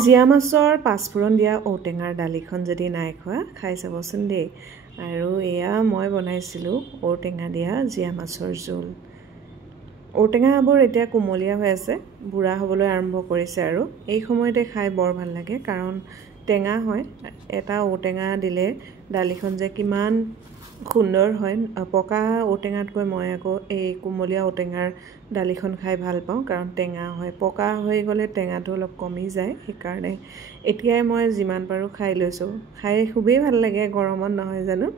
জিয়া মাছৰ পাঁচফোৰণ দিয়া ঔটেঙাৰ দালিখন যদি নাই খোৱা খাই চাবচোন দেই। আৰু এয়া মই বনাইছিলোঁ ঔটেঙা দিয়া জিয়া মাছৰ জোল। ঔটেঙাবোৰ এতিয়া কোমলীয়া হৈ আছে, বুঢ়া হ'বলৈ আৰম্ভ কৰিছে আৰু এই সময়তে খাই বৰ ভাল লাগে, কাৰণ টেঙা হয়। এটা ঔটেঙা দিলে দালিখন যে কিমান সুন্দৰ হয়। পকা ঔটেঙাতকৈ মই আকৌ এই কোমলীয়া ঔটেঙাৰ দালিখন খাই ভাল পাওঁ, কাৰণ টেঙা হয়। পকা হৈ গ'লে টেঙাটো অলপ কমি যায়, সেইকাৰণে এতিয়াই মই যিমান পাৰোঁ খাই লৈছোঁ। খাই খুবেই ভাল লাগে, গৰমত নহয় জানো।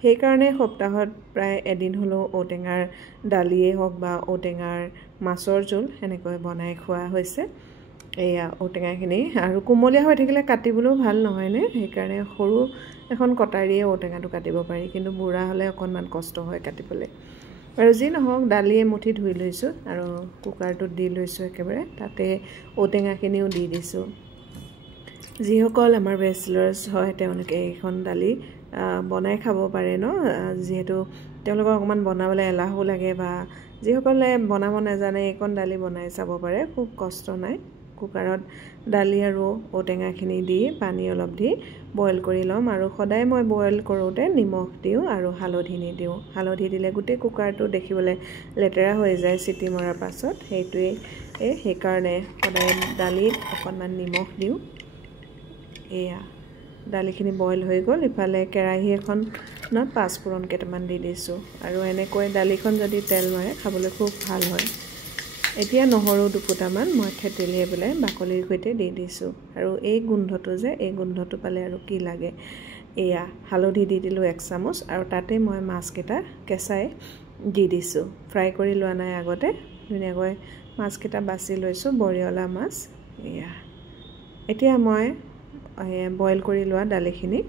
সেইকাৰণে সপ্তাহত প্ৰায় এদিন হ'লেও ঔটেঙাৰ দালিয়েই হওক বা ঔটেঙাৰ মাছৰ জোল সেনেকৈ বনাই খোৱা হৈছে। এয়া ঔটেঙাখিনি আৰু কোমলীয়া হৈ থাকিলে কাটিবলৈও ভাল নহয়নে, সেইকাৰণে সৰু এখন কটাৰীয়ে ঔটেঙাটো কাটিব পাৰি, কিন্তু বুঢ়া হ'লে অকণমান কষ্ট হয় কাটিবলৈ। আৰু যি নহওক দালি এমুঠি ধুই লৈছোঁ আৰু কুকাৰটোত দি লৈছোঁ একেবাৰে, তাতে ঔটেঙাখিনিও দি দিছোঁ। যিসকল আমাৰ বেচেলাৰ্ছ হয় তেওঁলোকে এইখন দালি বনাই খাব পাৰে ন, যিহেতু তেওঁলোকৰ অকণমান বনাবলৈ এলাহো লাগে, বা যিসকলে বনাব নাজানে এইকণ দালি বনাই চাব পাৰে, খুব কষ্ট নাই। কুকাৰত দালি আৰু ঔটেঙাখিনি দি পানী অলপ দি বইল কৰি ল'ম, আৰু সদায় মই বইল কৰোঁতে নিমখ দিওঁ আৰু হালধি নিদিওঁ। হালধি দিলে গোটেই কুকাৰটো দেখিবলৈ লেতেৰা হৈ যায় চিটি মৰাৰ পাছত, সেইকাৰণে সদায় দালিত অকণমান নিমখ দিওঁ। এয়া দালিখিনি বইল হৈ গ'ল, ইফালে কেৰাহী এখনত পাঁচফোৰণ কেইটামান দি দিছোঁ, আৰু এনেকৈ দালিখন যদি তেল মাৰে খাবলৈ খুব ভাল হয়। এতিয়া নহৰু দুফুটামান মই থেতেলিয়াই পেলাই বাকলিৰ সৈতে দি দিছোঁ, আৰু এই গোন্ধটো পালে আৰু কি লাগে। এয়া হালধি দি দিলোঁ 1 চামুচ, আৰু তাতে মই মাছকেইটা কেঁচাই দি দিছোঁ। ফ্ৰাই কৰি লোৱা নাই আগতে, ধুনীয়াকৈ মাছকেইটা বাছি লৈছোঁ, বৰিয়লা মাছ। এয়া এতিয়া মই বইল কৰি লোৱা দালিখিনি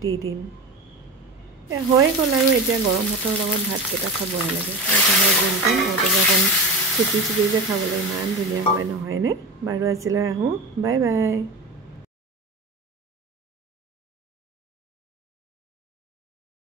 দি দিম। হৈ গ'ল, আৰু এতিয়া গৰম ভাতৰ লগত ভাতকেইটা খাবই লাগে। ঔটেঙাকণ চুপি চুপি যে খাবলৈ ইমান ধুনীয়া হয় নহয়নে। বাৰু আজিলৈ আহোঁ, বাই বাই।